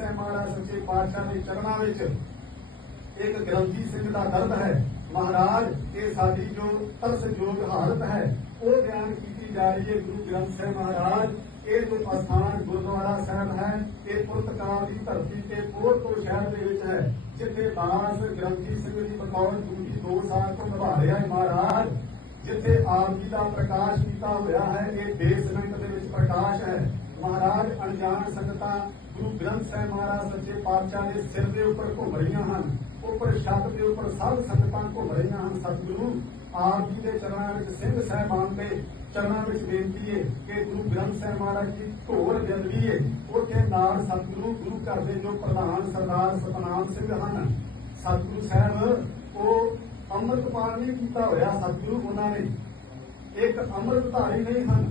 ਸਾਹਿਬ ਮਹਾਰਾਜ ਸੱਚੇ ਪਾਤਸ਼ਾਹ ਦੇ ਚਰਨਾਂ ਵਿੱਚ ਇੱਕ ਗ੍ਰੰਥੀ ਸਿੰਘ ਦਾ ਦਰਦ ਹੈ। ਮਹਾਰਾਜ, ਇਹ ਸਾਡੀ ਜੋ ਤਰਸਯੋਗ ਹਾਲਤ ਹੈ, ਉਹ ਬਿਆਨ ਕੀਤੀ ਜਾ ਰਹੀ ਹੈ ਗੁਰੂ ਗ੍ਰੰਥ ਸਾਹਿਬ ਮਹਾਰਾਜ। ਇਹ ਜੋ ਅਸਥਾਨ ਗੁਰਦੁਆਰਾ ਸਾਹਿਬ ਹੈ, ਇਹ ਪੁਰਤਗਾਲ ਦੀ ਧਰਤੀ ਤੇ ਪੋਰਟੋ ਸ਼ਹਿਰ ਦੇ ਵਿੱਚ ਹੈ, ਜਿੱਥੇ ਦਾਸ ਗ੍ਰੰਥੀ ਸਿੰਘ ਦੀ ਬਤੌਰ ਡਿਊਟੀ 2 ਸਾਲ ਤੋਂ ਨਿਭਾ ਰਿਹਾ ਹੈ। ਮਹਾਰਾਜ, ਜਿੱਥੇ ਆਪ ਜੀ ਦਾ ਪ੍ਰਕਾਸ਼ ਕੀਤਾ ਹੋਇਆ ਹੈ, ਇਹ ਬੇਸਮੈਂਟ ਦੇ ਵਿੱਚ ਪ੍ਰਕਾਸ਼ ਹੈ। ਮਹਾਰਾਜ, ਅਣਜਾਣ ਸੰਗਤਾਂ ਗੁਰੂ ਗ੍ਰੰਥ ਸਾਹਿਬ ਮਹਾਰਾਜ ਸੱਚੇ ਪਾਤਸ਼ਾਹ ਦੇ ਸਿਰ ਦੇ ਉੱਪਰ ਘੁੰਮ ਰਹੀਆਂ ਹਨ, ਉੱਪਰ ਛੱਤ ਦੇ ਉੱਪਰ ਸਭ ਸੰਗਤਾਂ ਘੁੰਮ ਰਹੀਆਂ ਹਨ, ਸਤਿਗੁਰੂ ਆਪ ਜੀ ਦੇ ਚਰਨਾਂ ਵਿੱਚ, ਸਿੰਘ ਸਾਹਿਬਾਨ ਦੇ ਚਰਨਾਂ ਵਿੱਚ ਬੇਨਤੀ ਹੈ ਕਿ ਗੁਰੂ ਗ੍ਰੰਥ ਸਾਹਿਬ ਮਹਾਰਾਜ ਜੀ ਢੋਲ ਜਲਦੀ ਹੈ ਉੱਥੇ ਨਾਲ ਸਤਿਗੁਰੂ, ਗੁਰੂ ਘਰ ਦੇ ਜੋ ਪ੍ਰਧਾਨ ਸਰਦਾਰ ਸਤਨਾਮ ਸਿੰਘ ਹਨ, ਸਤਿਗੁਰੂ ਸਾਹਿਬ, ਉਹ ਅੰਮ੍ਰਿਤਪਾਨ ਨਹੀਂ ਕੀਤਾ ਹੋਇਆ ਸਤਿਗੁਰੂ ਉਹਨਾਂ ਨੇ। ਇੱਕ ਅੰਮ੍ਰਿਤਧਾਰੀ ਨਹੀਂ ਹਨ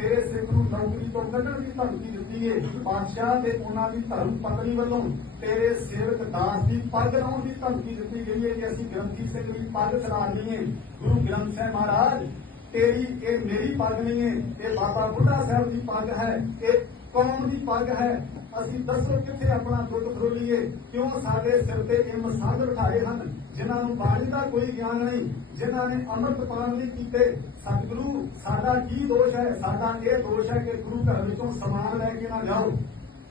ਤੇਰੇ ਸਿੱਖ ਨੂੰ ਨੌਕਰੀ ਤੋਂ ਕੱਢਣ ਦੀ ਧਮਕੀ ਦਿੱਤੀ ਹੈ ਬਾਦਸ਼ਾਹ ਤੇ ਉਹਨਾਂ ਦੀ ਧਰਮ ਪਤਨੀ ਵੱਲੋਂ ਤੇਰੇ ਸੇਵਕ ਦਾਸ ਦੀ ਪੱਗ ਲਾਉਣ ਦੀ ਧਮਕੀ ਦਿੱਤੀ ਗਈ ਹੈ ਕਿ ਅਸੀਂ ਗ੍ਰੰਥੀ ਸਿੰਘ ਦੀ ਪੱਗ ਚੜਾਉਣੀ ਹੈ ਗੁਰੂ ਗ੍ਰੰਥ ਸਾਹਿਬ ਮਹਾਰਾਜ, ਤੇਰੀ, ਇਹ ਮੇਰੀ ਪੱਗ ਨਹੀਂ ਹੈ ਇਹ ਬਾਬਾ ਬੁੱਢਾ ਸਾਹਿਬ ਦੀ ਪੱਗ ਹੈ। ਇਹ ਕੌਮ ਦੀ ਪੱਗ ਹੈ। ਅਸੀਂ ਦੱਸੋ ਕਿੱਥੇ ਆਪਣਾ ਦੁੱਧ ਫਰੋਲੀਏ? ਕਿਉਂ ਸਾਡੇ ਸਿਰ ਤੇ ਇਹ ਮਸਾਲ ਉਠਾਏ ਹਨ? ਜਿਨ੍ਹਾਂ ਨੂੰ ਬਾਣੀ ਦਾ ਕੋਈ ਗਿਆਨ ਨਹੀਂ, ਜਿਨ੍ਹਾਂ ਨੇ ਅੰਮ੍ਰਿਤ ਪਾਨ ਨਹੀਂ ਕੀਤੇ, ਸਤਿਗੁਰੂ, ਸਾਡਾ ਕੀ ਦੋਸ਼ ਹੈ? ਸਾਡਾ ਇਹ ਦੋਸ਼ ਹੈ ਕਿ ਗੁਰੂ ਘਰ ਵਿੱਚੋਂ ਸਮਾਨ ਲੈ ਕੇ ਨਾ ਜਾਓ।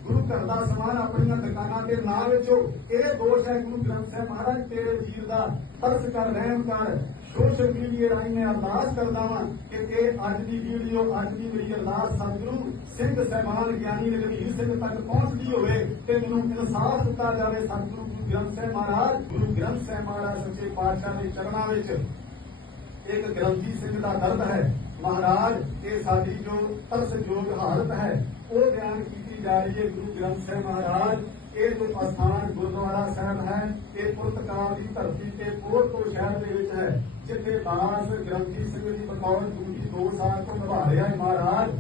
ਗੁਰੂ ਘਰ ਦਾ ਸਮਾਨ ਆਪਣੀਆਂ ਦੁਕਾਨਾਂ ਤੇ ਨਾ ਵੇਚੋ। ਇਹ ਦੋਸ਼ ਹੈ ਗੁਰੂ ਗ੍ਰੰਥ ਸਾਹਿਬ ਮਹਾਰਾਜ ਤੇਰੇ ਵੀਰ ਦਾ ਤਰਸ ਕਰ, ਰਹਿਮ ਕਰ। ਸੋਸ਼ਲ ਮੀਡੀਆ ਰਾਹੀਂ ਮੈਂ ਅਰਦਾਸ ਕਰਦਾ ਵਾਂ ਕਿ ਇਹ ਅੱਜ ਦੀ ਵੀਡੀਓ, ਅੱਜ ਦੀ ਮੇਰੀ ਅਰਦਾਸ ਸਤਿਗੁਰੂ ਸਿੰਘ ਸਹਿਬਾਨ, ਗਿਆਨੀ ਰਗਵੀਰ ਸਿੰਘ ਤੱਕ ਪਹੁੰਚਦੀ ਹੋਵੇ ਤੇ ਮੈਨੂੰ ਇਨਸਾਫ ਦਿੱਤਾ ਜਾਵੇ ਸਤਿਗੁਰੂ ਗੁਰੂ ਗ੍ਰੰਥ ਸਾਹਿਬ ਮਹਾਰਾਜ। ਗੁਰੂ ਗ੍ਰੰਥ ਸਾਹਿਬ ਮਹਾਰਾਜ ਸੱਚੇ ਪਾਤਸ਼ਾਹ ਦੇ ਚਰਨਾਂ ਵਿੱਚ ਇੱਕ ਗ੍ਰੰਥੀ ਸਿੰਘ ਦਾ ਦਰਦ ਹੈ। ਮਹਾਰਾਜ, ਇਹ ਸਾਡੀ ਜੋ ਤਰਸਯੋਗ ਹਾਲਤ ਹੈ, ਉਹ ਬਿਆਨ ਕੀਤੀ ਜਾ ਰਹੀ ਹੈ ਗੁਰੂ ਗ੍ਰੰਥ ਸਾਹਿਬ ਮਹਾਰਾਜ। ਇਹ ਜੋ ਅਸਥਾਨ ਗੁਰਦੁਆਰਾ ਸਾਹਿਬ ਹੈ, ਇਹ ਪੁਰਤਗਾਲ ਦੀ ਧਰਤੀ ਤੇ ਪੋਰਟੋ ਸ਼ਹਿਰ ਦੇ ਵਿੱਚ ਹੈ, ਜਿੱਥੇ ਦਾਸ ਗ੍ਰੰਥੀ ਸਿੰਘ ਦੀ ਬਤੌਰ ਡਿਊਟੀ 2 ਸਾਲ ਤੋਂ ਨਿਭਾ ਰਿਹਾ ਹੈ ਮਹਾਰਾਜ।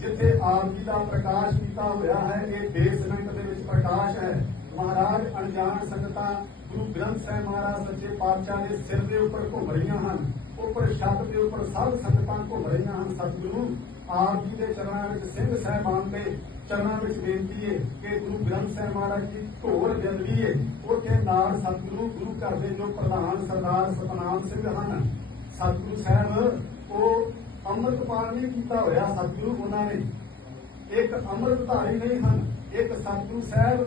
ਜਿੱਥੇ ਆਪ ਜੀ ਦਾ ਪ੍ਰਕਾਸ਼ ਕੀਤਾ ਹੋਇਆ ਹੈ, ਇਹ ਬੇਸਮੈਂਟ ਦੇ ਵਿੱਚ ਪ੍ਰਕਾਸ਼ ਹੈ। ਮਹਾਰਾਜ, ਅਣਜਾਣ ਸੰਗਤਾਂ ਗੁਰੂ ਗ੍ਰੰਥ ਸਾਹਿਬ ਮਹਾਰਾਜ ਸੱਚੇ ਪਾਤਸ਼ਾਹ ਦੇ ਸਿਰ ਦੇ ਉੱਪਰ ਘੁੰਮ ਰਹੀਆਂ ਹਨ। ਉੱਪਰ ਛੱਤ ਦੇ ਉੱਪਰ ਸਭ ਸੰਗਤਾਂ ਘੁੰਮ ਰਹੀਆਂ ਹਨ, ਸਤਿਗੁਰੂ। ਆਪ ਜੀ ਦੇ ਚਰਨਾਂ ਵਿੱਚ ਸਿੰਘ ਸਾਹਿਬਾਨ ਦੇ ਚਰਨਾਂ ਵਿੱਚ ਬੇਨਤੀ ਹੈ ਕਿ ਗੁਰੂ ਗ੍ਰੰਥ ਸਾਹਿਬ ਮਹਾਰਾਜ ਜੀ ਢੋਲ ਜਲਦੀ ਹੈ ਉੱਥੇ ਨਾਲ ਸਤਿਗੁਰੂ, ਗੁਰੂ ਘਰ ਦੇ ਜੋ ਪ੍ਰਧਾਨ ਸਰਦਾਰ ਸਤਨਾਮ ਸਿੰਘ ਹਨ, ਸਤਿਗੁਰੂ ਸਾਹਿਬ, ਉਹ ਅੰਮ੍ਰਿਤਪਾਲ ਨਹੀਂ ਕੀਤਾ ਹੋਇਆ ਸਤਿਗੁਰੂ ਉਹਨਾਂ ਨੇ। ਇੱਕ ਅੰਮ੍ਰਿਤਧਾਰੀ ਨਹੀਂ ਹਨ, ਇੱਕ ਸਤਿਗੁਰੂ ਸਾਹਿਬ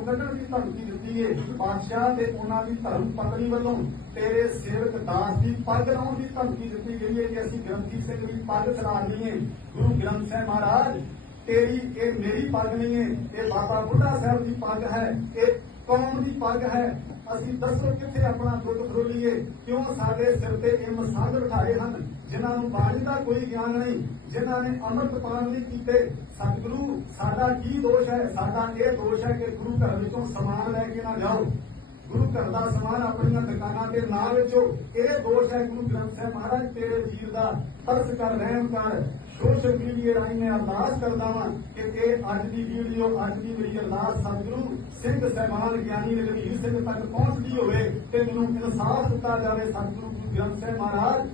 ਕੱਢਣ ਦੀ ਧਮਕੀ ਦਿੱਤੀ ਹੈ ਬਾਦਸ਼ਾਹ ਤੇ ਉਹਨਾਂ ਦੀ ਧਰਮ ਪਤਨੀ ਵੱਲੋਂ ਤੇਰੇ ਸੇਵਕ ਦਾਸ ਦੀ ਪੱਗ ਲਾਉਣ ਦੀ ਧਮਕੀ ਦਿੱਤੀ ਗਈ ਹੈ ਕਿ ਅਸੀਂ ਗ੍ਰੰਥੀ ਸਿੰਘ ਦੀ ਪੱਗ ਚੜਾਉਣੀ ਹੈ ਗੁਰੂ ਗ੍ਰੰਥ ਸਾਹਿਬ ਮਹਾਰਾਜ, ਤੇਰੀ, ਇਹ ਮੇਰੀ ਪੱਗ ਨਹੀਂ ਹੈ, ਇਹ ਬਾਬਾ ਬੁੱਢਾ ਸਾਹਿਬ ਦੀ ਪੱਗ ਹੈ, ਇਹ ਕੌਮ ਦੀ ਪੱਗ ਹੈ। ਅਸੀਂ ਦੱਸੋ ਕਿੱਥੇ ਆਪਣਾ ਦੁੱਧ ਫਰੋਲੀਏ ਕਿਉਂ ਸਾਡੇ ਸਿਰ ਤੇ ਇਹ ਮਸਾਲ ਉਠਾਏ ਹਨ? ਜਿਨ੍ਹਾਂ ਨੂੰ ਬਾਣੀ ਦਾ ਕੋਈ ਗਿਆਨ ਨਹੀਂ, ਜਿਨ੍ਹਾਂ ਨੇ ਅੰਮ੍ਰਿਤ ਪਾਨ ਨਹੀਂ ਕੀਤੇ, ਸਤਿਗੁਰੂ, ਸਾਡਾ ਕੀ ਦੋਸ਼ ਹੈ? ਸਾਡਾ ਇਹ ਦੋਸ਼ ਹੈ ਕਿ ਗੁਰੂ ਘਰ ਵਿੱਚੋਂ ਸਮਾਨ ਲੈ ਕੇ ਨਾ ਜਾਓ। ਗੁਰੂ ਘਰ ਦਾ ਸਮਾਨ ਆਪਣੀਆਂ ਦੁਕਾਨਾਂ ਤੇ ਨਾ ਵੇਚੋ ਇਹ ਦੋਸ਼ ਹੈ ਗੁਰੂ ਗ੍ਰੰਥ ਸਾਹਿਬ ਮਹਾਰਾਜ ਤੇਰੇ ਵੀਰ ਦਾ ਤਰਸ ਕਰ ਰਹਿਮ ਕਰ। ਸੋਸ਼ਲ ਮੀਡੀਆ ਰਾਹੀਂ ਮੈਂ ਅਰਦਾਸ ਕਰਦਾ ਵਾਂ ਕਿ ਇਹ ਅੱਜ ਦੀ ਵੀਡੀਓ ਅੱਜ ਦੀ ਮੇਰੀ ਅਰਦਾਸ ਸਤਿਗੁਰੂ, ਸਿੰਘ ਸਹਿਬਾਨ, ਗਿਆਨੀ ਰਗਵੀਰ ਸਿੰਘ ਤੱਕ ਪਹੁੰਚਦੀ ਹੋਵੇ ਤੇ ਮੈਨੂੰ ਇਨਸਾਫ ਦਿੱਤਾ ਜਾਵੇ। ਸਤਿਗੁਰੂ, ਗੁਰੂ ਗ੍ਰੰਥ ਸਾਹਿਬ ਮਹਾਰਾਜ